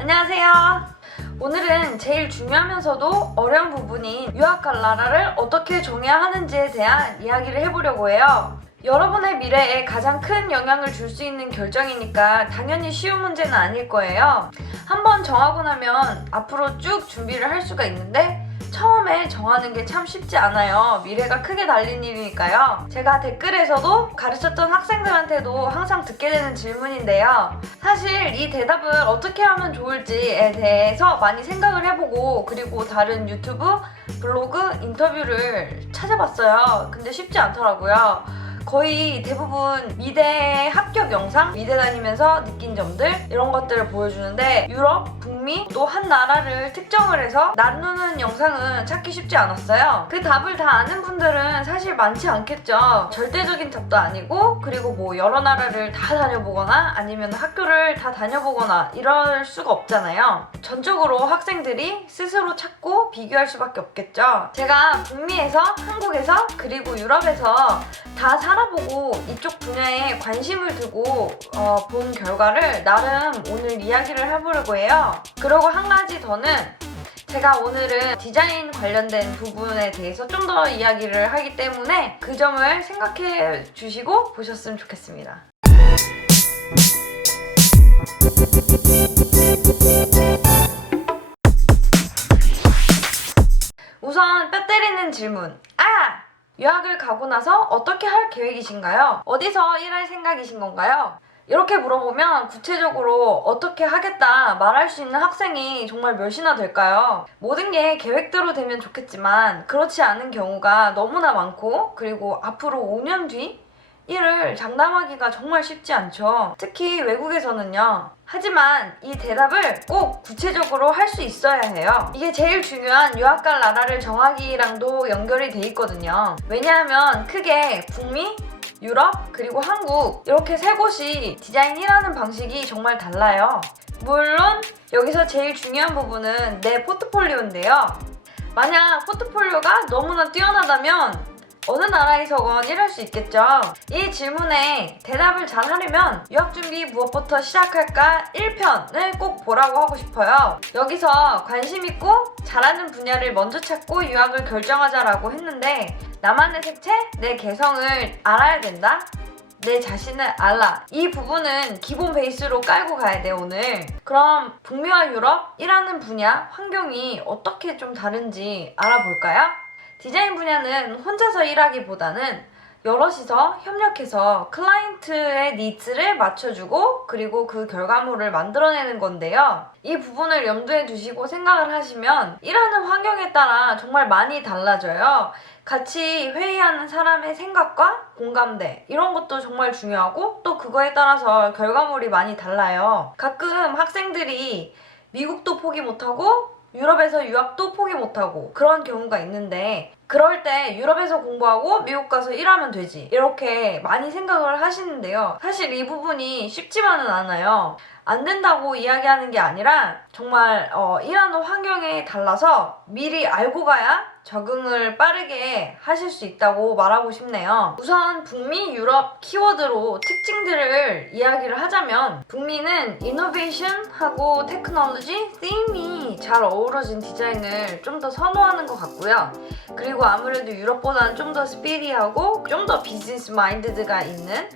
안녕하세요. 오늘은 제일 중요하면서도 어려운 부분인 유학갈 나라를 어떻게 정해야 하는지에 대한 이야기를 해보려고 해요. 여러분의 미래에 가장 큰 영향을 줄 수 있는 결정이니까 당연히 쉬운 문제는 아닐 거예요. 한번 정하고 나면 앞으로 쭉 준비를 할 수가 있는데 처음에 정하는 게 참 쉽지 않아요. 미래가 크게 달린 일이니까요. 제가 댓글에서도 가르쳤던 학생들한테도 항상 듣게 되는 질문인데요. 사실 이 대답을 어떻게 하면 좋을지에 대해서 많이 생각을 해보고 그리고 다른 유튜브, 블로그, 인터뷰를 찾아봤어요. 근데 쉽지 않더라고요. 거의 대부분 미대 합격 영상, 미대 다니면서 느낀 점들 이런 것들을 보여주는데 유럽, 북미 또 한 나라를 특정을 해서 나누는 영상은 찾기 쉽지 않았어요. 그 답을 다 아는 분들은 사실 많지 않겠죠. 절대적인 답도 아니고 그리고 뭐 여러 나라를 다 다녀보거나 아니면 학교를 다 다녀보거나 이럴 수가 없잖아요. 전적으로 학생들이 스스로 찾고 비교할 수밖에 없겠죠. 제가 북미에서, 한국에서 그리고 유럽에서 다 살아보고 이쪽 분야에 관심을 두고 본 결과를 나름 오늘 이야기를 해보려고 해요. 그리고 한 가지 더는 제가 오늘은 디자인 관련된 부분에 대해서 좀 더 이야기를 하기 때문에 그 점을 생각해 주시고 보셨으면 좋겠습니다. 우선 뼈 때리는 질문. 유학을 가고 나서 어떻게 할 계획이신가요? 어디서 일할 생각이신 건가요? 이렇게 물어보면 구체적으로 어떻게 하겠다 말할 수 있는 학생이 정말 몇이나 될까요? 모든 게 계획대로 되면 좋겠지만 그렇지 않은 경우가 너무나 많고 그리고 앞으로 5년 뒤 일을 장담하기가 정말 쉽지 않죠. 특히 외국에서는요. 하지만 이 대답을 꼭 구체적으로 할 수 있어야 해요. 이게 제일 중요한 유학갈 나라를 정하기랑도 연결이 돼 있거든요. 왜냐하면 크게 북미, 유럽, 그리고 한국 이렇게 세 곳이 디자인 일하는 방식이 정말 달라요. 물론 여기서 제일 중요한 부분은 내 포트폴리오인데요. 만약 포트폴리오가 너무나 뛰어나다면 어느 나라에서건 일할 수 있겠죠. 이 질문에 대답을 잘 하려면 유학준비 무엇부터 시작할까 1편을 꼭 보라고 하고 싶어요. 여기서 관심 있고 잘하는 분야를 먼저 찾고 유학을 결정하자라고 했는데 나만의 색채, 내 개성을 알아야 된다. 내 자신을 알라. 이 부분은 기본 베이스로 깔고 가야 돼요, 오늘. 그럼 북미와 유럽 일하는 분야, 환경이 어떻게 좀 다른지 알아볼까요? 디자인 분야는 혼자서 일하기보다는 여럿이서 협력해서 클라이언트의 니즈를 맞춰주고 그리고 그 결과물을 만들어내는 건데요. 이 부분을 염두에 두시고 생각을 하시면 일하는 환경에 따라 정말 많이 달라져요. 같이 회의하는 사람의 생각과 공감대 이런 것도 정말 중요하고 또 그거에 따라서 결과물이 많이 달라요. 가끔 학생들이 미국도 포기 못하고 유럽에서 유학도 포기 못하고 그런 경우가 있는데 그럴 때 유럽에서 공부하고 미국 가서 일하면 되지 이렇게 많이 생각을 하시는데요. 사실 이 부분이 쉽지만은 않아요. 안 된다고 이야기하는 게 아니라 정말 일하는 환경에 달라서 미리 알고 가야 적응을 빠르게 하실 수 있다고 말하고 싶네요. 우선 북미, 유럽 키워드로 특징들을 이야기를 하자면 북미는 이노베이션하고 테크놀로지, 팀이 잘 어우러진 디자인을 좀 더 선호하는 것 같고요. 그리고 아무래도 유럽보다는 좀 더 스피디하고 좀 더 비즈니스 마인드드가 있는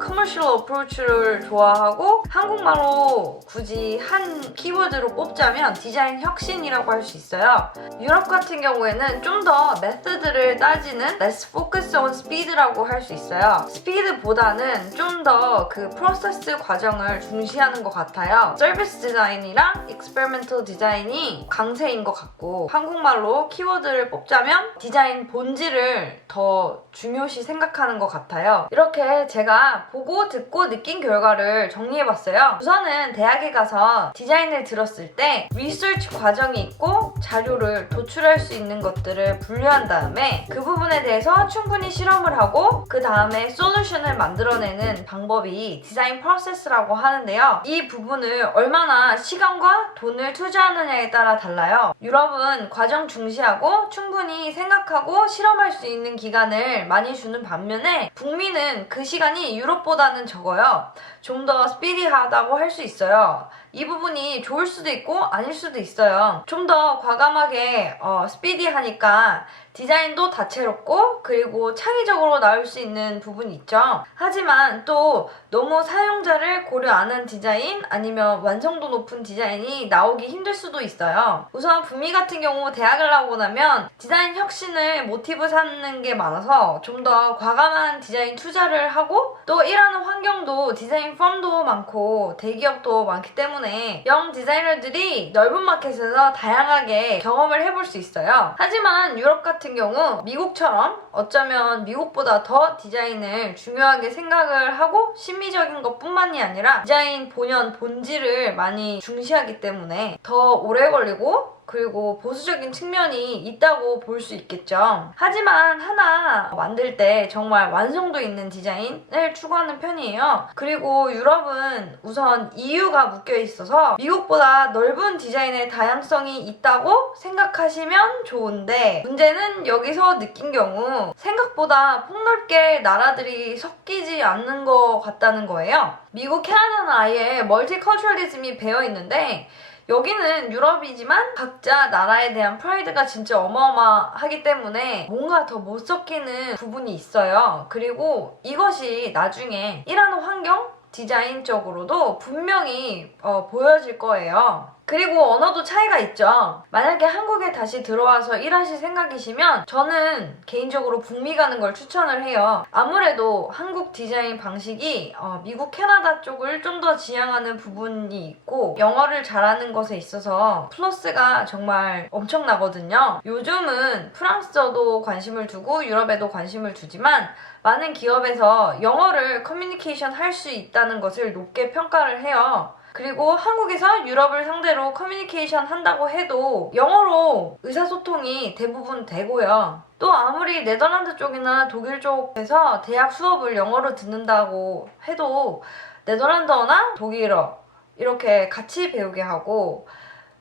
커머셜 어프로치를 좋아하고 한국말로 굳이 한 키워드로 꼽자면 디자인 혁신이라고 할 수 있어요. 유럽 같은 경우에는 좀 더 메서드를 따지는 less focus on speed라고 할 수 있어요. 스피드보다는 좀 더 그 프로세스 과정을 중시하는 것 같아요. 서비스 디자인이랑 익스페리멘털 디자인이 강세인 것 같고 한국말로 키워드를 뽑자면 디자인 본질을 더 중요시 생각하는 것 같아요. 이렇게 제가 보고 듣고 느낀 결과를 정리해봤어요. 우선은 대학에 가서 디자인을 들었을 때 리서치 과정이 있고 자료를 도출할 수 있는 것들을 분류한 다음에 그 부분에 대해서 충분히 실험을 하고 그 다음에 솔루션을 만들어내는 방법이 디자인 프로세스라고 하는데요. 이 부분을 얼마나 시간과 돈을 투자하느냐에 따라 달라요. 유럽은 과정 중시하고 충분히 생각하고 실험할 수 있는 기간을 많이 주는 반면에 북미는 그 시간이 유럽보다는 적어요. 좀 더 스피디하다고 할 수 있어요. 이 부분이 좋을 수도 있고 아닐 수도 있어요. 좀 더 과감하게 스피디하니까 디자인도 다채롭고 그리고 창의적으로 나올 수 있는 부분이 있죠. 하지만 또 너무 사용자를 고려 안 한 디자인 아니면 완성도 높은 디자인이 나오기 힘들 수도 있어요. 우선 북미 같은 경우 대학을 나오고 나면 디자인 혁신을 모티브 삼는 게 많아서 좀 더 과감한 디자인 투자를 하고 또 일하는 환경도 디자인 펌도 많고 대기업도 많기 때문에 영 디자이너들이 넓은 마켓에서 다양하게 경험을 해볼 수 있어요. 하지만 유럽 같은 경우 미국처럼 어쩌면 미국보다 더 디자인을 중요하게 생각을 하고 심미적인 것뿐만이 아니라 디자인 본질을 많이 중시하기 때문에 더 오래 걸리고 그리고 보수적인 측면이 있다고 볼 수 있겠죠. 하지만 하나 만들 때 정말 완성도 있는 디자인을 추구하는 편이에요. 그리고 유럽은 우선 EU가 묶여 있어서 미국보다 넓은 디자인의 다양성이 있다고 생각하시면 좋은데 문제는 여기서 느낀 경우 생각보다 폭넓게 나라들이 섞이지 않는 것 같다는 거예요. 미국, 캐나다는 아예 멀티컬처럴리즘이 배어 있는데 여기는 유럽이지만 각자 나라에 대한 프라이드가 진짜 어마어마하기 때문에 뭔가 더 못 섞이는 부분이 있어요. 그리고 이것이 나중에 일하는 환경, 디자인적으로도 분명히 보여질 거예요. 그리고 언어도 차이가 있죠. 만약에 한국에 다시 들어와서 일하실 생각이시면 저는 개인적으로 북미 가는 걸 추천을 해요. 아무래도 한국 디자인 방식이 미국, 캐나다 쪽을 좀 더 지향하는 부분이 있고 영어를 잘하는 것에 있어서 플러스가 정말 엄청나거든요. 요즘은 프랑스어도 관심을 두고 유럽에도 관심을 두지만 많은 기업에서 영어를 커뮤니케이션 할 수 있다는 것을 높게 평가를 해요. 그리고 한국에서 유럽을 상대로 커뮤니케이션 한다고 해도 영어로 의사소통이 대부분 되고요. 또 아무리 네덜란드 쪽이나 독일 쪽에서 대학 수업을 영어로 듣는다고 해도 네덜란드어나 독일어 이렇게 같이 배우게 하고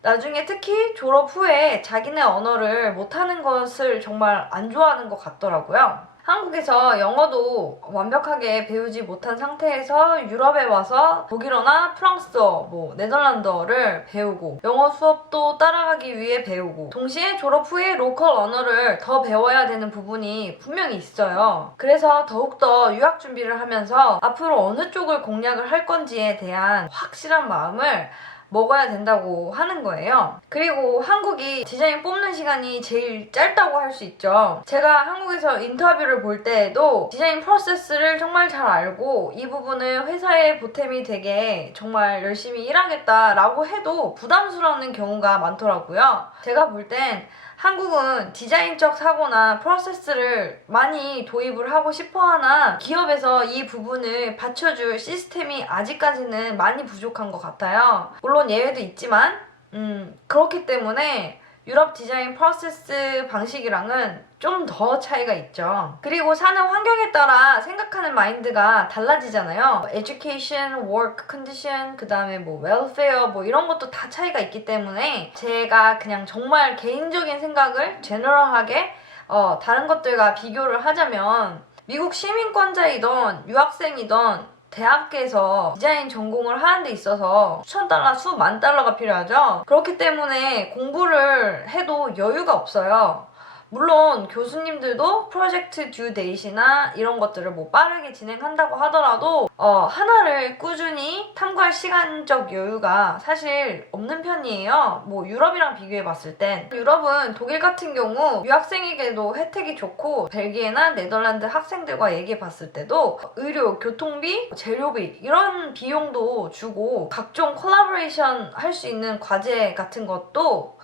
나중에 특히 졸업 후에 자기네 언어를 못하는 것을 정말 안 좋아하는 것 같더라고요. 한국에서 영어도 완벽하게 배우지 못한 상태에서 유럽에 와서 독일어나 프랑스어, 네덜란드어를 배우고 영어 수업도 따라가기 위해 배우고 동시에 졸업 후에 로컬 언어를 더 배워야 되는 부분이 분명히 있어요. 그래서 더욱더 유학 준비를 하면서 앞으로 어느 쪽을 공략을 할 건지에 대한 확실한 마음을 먹어야 된다고 하는 거예요. 그리고 한국이 디자인 뽑는 시간이 제일 짧다고 할 수 있죠. 제가 한국에서 인터뷰를 볼 때에도 디자인 프로세스를 정말 잘 알고 이 부분을 회사에 보탬이 되게 정말 열심히 일하겠다라고 해도 부담스러운 경우가 많더라고요. 제가 볼 땐 한국은 디자인적 사고나 프로세스를 많이 도입을 하고 싶어 하나 기업에서 이 부분을 받쳐줄 시스템이 아직까지는 많이 부족한 것 같아요. 물론 예외도 있지만 그렇기 때문에 유럽 디자인 프로세스 방식이랑은 좀 더 차이가 있죠. 그리고 사는 환경에 따라 생각하는 마인드가 달라지잖아요. education, work condition, 그 다음에 welfare 이런 것도 다 차이가 있기 때문에 제가 그냥 정말 개인적인 생각을 제너럴하게 다른 것들과 비교를 하자면 미국 시민권자이던 유학생이던 대학에서 디자인 전공을 하는 데 있어서 수천 달러, 수만 달러가 필요하죠. 그렇기 때문에 공부를 해도 여유가 없어요. 물론 교수님들도 프로젝트 듀 데이트나 이런 것들을 빠르게 진행한다고 하더라도 하나를 꾸준히 탐구할 시간적 여유가 사실 없는 편이에요. 유럽이랑 비교해 봤을 땐 유럽은 독일 같은 경우 유학생에게도 혜택이 좋고 벨기에나 네덜란드 학생들과 얘기해 봤을 때도 의료, 교통비, 재료비 이런 비용도 주고 각종 콜라보레이션 할 수 있는 과제 같은 것도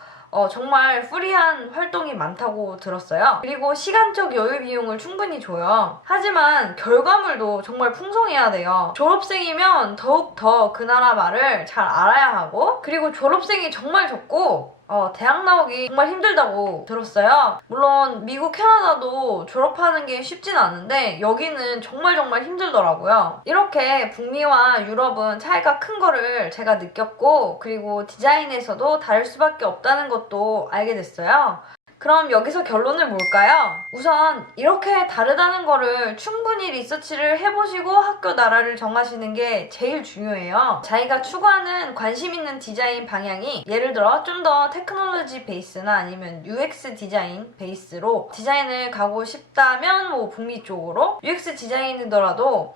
정말 프리한 활동이 많다고 들었어요. 그리고 시간적 여유 비용을 충분히 줘요. 하지만 결과물도 정말 풍성해야 돼요. 졸업생이면 더욱더 그 나라 말을 잘 알아야 하고 그리고 졸업생이 정말 적고 대학 나오기 정말 힘들다고 들었어요. 물론 미국, 캐나다도 졸업하는 게 쉽진 않은데 여기는 정말 힘들더라고요. 이렇게 북미와 유럽은 차이가 큰 거를 제가 느꼈고 그리고 디자인에서도 다를 수밖에 없다는 것도 알게 됐어요. 그럼 여기서 결론은 뭘까요? 우선 이렇게 다르다는 거를 충분히 리서치를 해보시고 학교 나라를 정하시는 게 제일 중요해요. 자기가 추구하는 관심 있는 디자인 방향이 예를 들어 좀 더 테크놀로지 베이스나 아니면 UX 디자인 베이스로 디자인을 가고 싶다면 뭐 북미 쪽으로, UX 디자인이더라도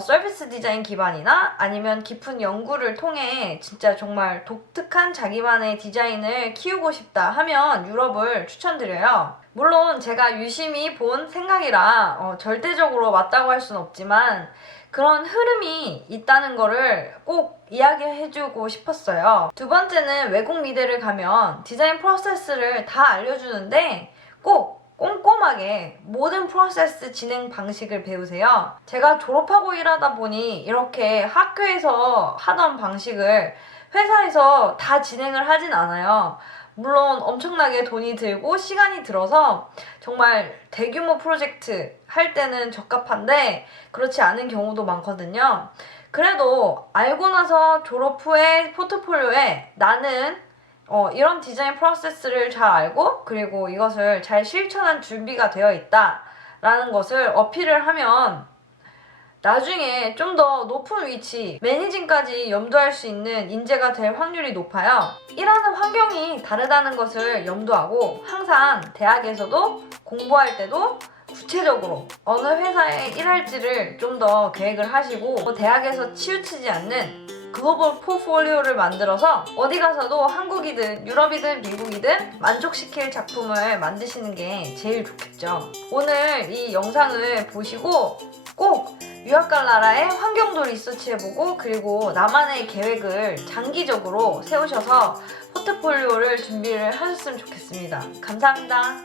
서비스 디자인 기반이나 아니면 깊은 연구를 통해 진짜 정말 독특한 자기만의 디자인을 키우고 싶다 하면 유럽을 추천드려요. 물론 제가 유심히 본 생각이라 절대적으로 맞다고 할 수는 없지만 그런 흐름이 있다는 거를 꼭 이야기해주고 싶었어요. 두 번째는 외국 미대를 가면 디자인 프로세스를 다 알려주는데 꼭 꼼꼼하게 모든 프로세스 진행 방식을 배우세요. 제가 졸업하고 일하다 보니 이렇게 학교에서 하던 방식을 회사에서 다 진행을 하진 않아요. 물론 엄청나게 돈이 들고 시간이 들어서 정말 대규모 프로젝트 할 때는 적합한데 그렇지 않은 경우도 많거든요. 그래도 알고 나서 졸업 후에 포트폴리오에 나는 이런 디자인 프로세스를 잘 알고 그리고 이것을 잘 실천한 준비가 되어 있다 라는 것을 어필을 하면 나중에 좀 더 높은 위치, 매니징까지 염두할 수 있는 인재가 될 확률이 높아요. 일하는 환경이 다르다는 것을 염두하고 항상 대학에서도 공부할 때도 구체적으로 어느 회사에 일할지를 좀 더 계획을 하시고 대학에서 치우치지 않는 글로벌 포트폴리오를 만들어서 어디 가서도 한국이든 유럽이든 미국이든 만족시킬 작품을 만드시는 게 제일 좋겠죠. 오늘 이 영상을 보시고 꼭 유학 갈 나라의 환경도 리서치해보고 그리고 나만의 계획을 장기적으로 세우셔서 포트폴리오를 준비를 하셨으면 좋겠습니다. 감사합니다.